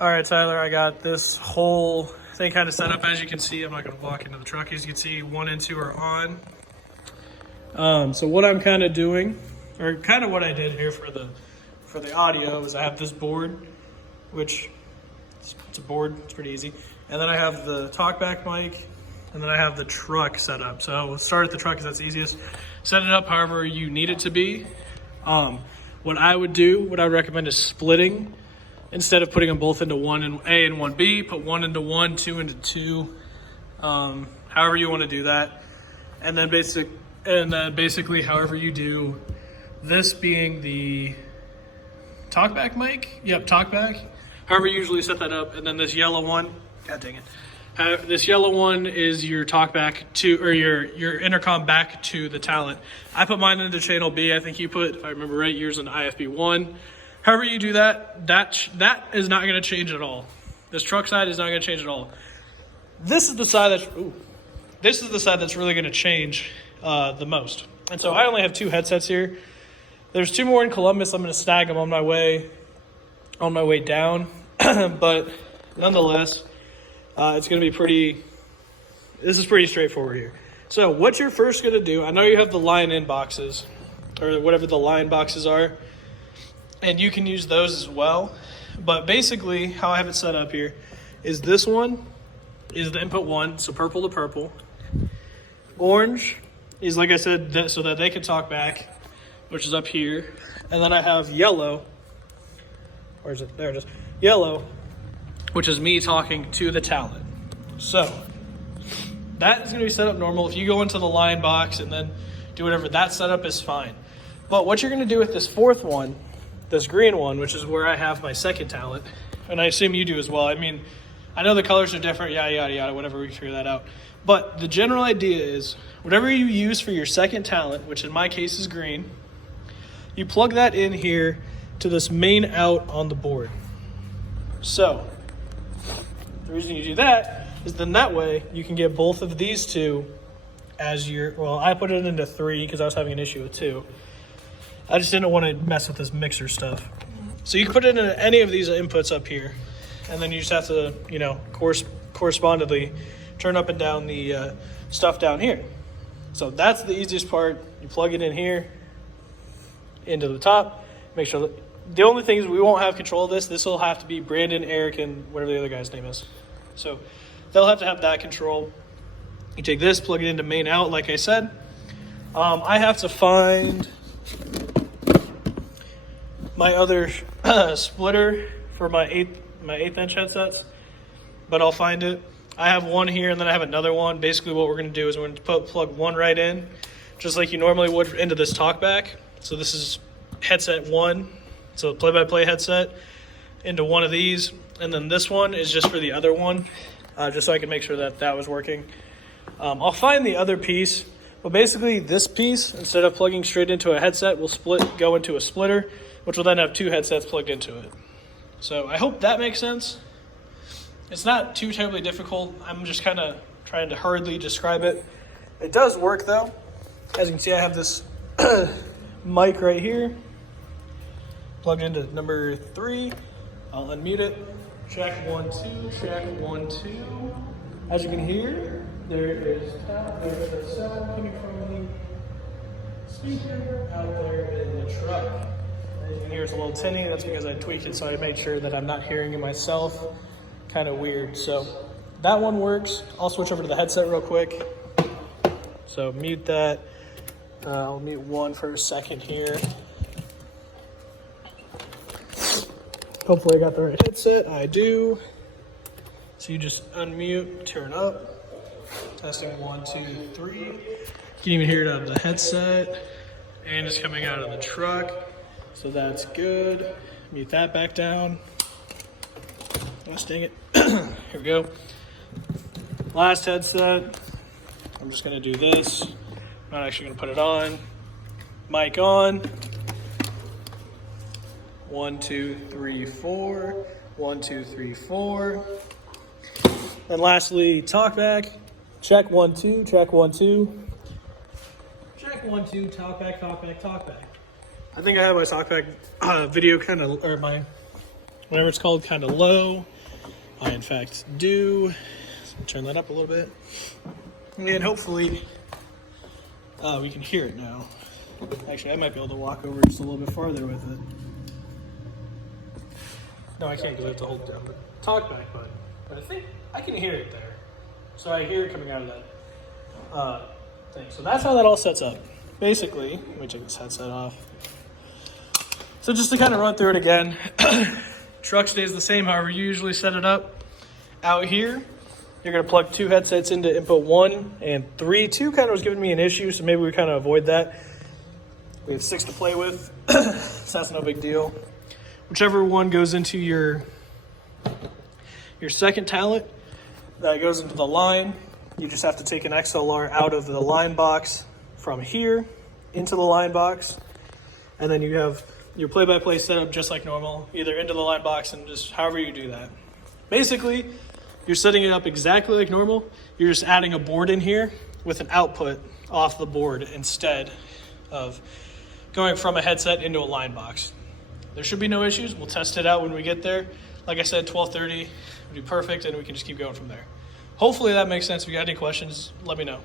All right, Tyler, I got this whole thing kind of set up. As you can see, I'm not going to walk into the truck. As you can see, 1 and 2 are on. So what I'm kind of doing, or kind of what I did here for the audio, is I have this board, which it's a board. It's pretty easy. And then I have the talkback mic, and then I have the truck set up. So we'll start at the truck because that's the easiest. Set it up however you need it to be. What I would recommend is splitting. Instead of putting them both into one and A and one B, put one into one, two into two, however you want to do that. And then basically however you do this being the talkback mic. Yep, talkback. However you usually set that up. And then this yellow one, god dang it. This yellow one is your talkback to, or your intercom back to the talent. I put mine into channel B. I think you put, if I remember right, yours in IFB1. However you do that, that is not going to change at all. This truck side is not going to change at all. This is the side that's really going to change the most. And so I only have 2 headsets here. There's 2 more in Columbus. I'm going to snag them on my way down. But nonetheless, it's going to be this is pretty straightforward here. So what you're first going to do, I know you have the line-in boxes, or whatever the line boxes are. And you can use those as well. But basically, how I have it set up here is this one is the input 1, so purple to purple. Orange is, like I said, so that they can talk back, which is up here. And then I have yellow. Where is it? There it is. Yellow, which is me talking to the talent. So that is going to be set up normal. If you go into the line box and then do whatever, that setup is fine. But what you're going to do with this 4th one, this green one, which is where I have my second talent, and I assume you do as well. I mean, I know the colors are different, yada, yada, yada, whatever, we figure that out. But the general idea is, whatever you use for your second talent, which in my case is green, you plug that in here to this main out on the board. So, the reason you do that is then that way you can get both of these 2 as your, well, I put it into 3 because I was having an issue with 2. I just didn't want to mess with this mixer stuff. So you can put it in any of these inputs up here, and then you just have to, correspondingly turn up and down the stuff down here. So that's the easiest part. You plug it in here, into the top, make sure that, the only thing is we won't have control of this. This will have to be Brandon, Eric, and whatever the other guy's name is. So they'll have to have that control. You take this, plug it into main out, like I said. I have to find my other splitter for my eighth inch headsets, but I'll find it. I have one here and then I have another one. Basically what we're going to do is we're going to plug one right in, just like you normally would into this talkback. So this is headset 1, so play-by-play headset, into one of these, and then this one is just for the other one, just so I can make sure that was working. I'll find the other piece, but basically this piece, instead of plugging straight into a headset, will go into a splitter, which will then have 2 headsets plugged into it. So I hope that makes sense. It's not too terribly difficult. I'm just kind of trying to hurriedly describe it. It does work though. As you can see, I have this mic right here, plugged into number 3. I'll unmute it. Check 1, 2, check 1, 2. As you can hear, there's a sound coming from the speaker out there in the truck. As you can hear, it's a little tinny. That's because I tweaked it, so I made sure that I'm not hearing it myself. Kind of weird. So that one works. I'll switch over to the headset real quick. So mute that. I'll mute one for a second here. Hopefully I got the right headset. I do. So you just unmute, turn up. Testing 1, 2, 3. You can even hear it out of the headset. And it's coming out of the truck. So that's good. Mute that back down. Gosh dang it. Here we go. Last headset. I'm just going to do this. I'm not actually going to put it on. Mic on. 1, 2, 3, 4. 1, 2, 3, 4. And lastly, talkback. Check 1, 2. Check 1, 2. Check 1, 2. Talkback, talkback, talkback. I think I have my talkback video kind of, or my whenever it's called kind of low, I in fact do. So turn that up a little bit. And hopefully we can hear it now. Actually, I might be able to walk over just a little bit farther with it. No, I can't because I have to hold down the talkback button. But I think I can hear it there. So I hear it coming out of that thing. So that's how that all sets up. Basically, let me take this headset off. So just to kind of run through it again, truck stays the same however you usually set it up. Out here, you're going to plug 2 headsets into input 1 and 3. 2 kind of was giving me an issue, so maybe we kind of avoid that. We have 6 to play with, so that's no big deal. Whichever one goes into your second talent, that goes into the line. You just have to take an XLR out of the line box from here into the line box, and then you have your play-by-play set up just like normal, either into the line box and just however you do that. Basically, you're setting it up exactly like normal. You're just adding a board in here with an output off the board instead of going from a headset into a line box. There should be no issues. We'll test it out when we get there. Like I said, 12:30 would be perfect, and we can just keep going from there. Hopefully that makes sense. If you got any questions, let me know.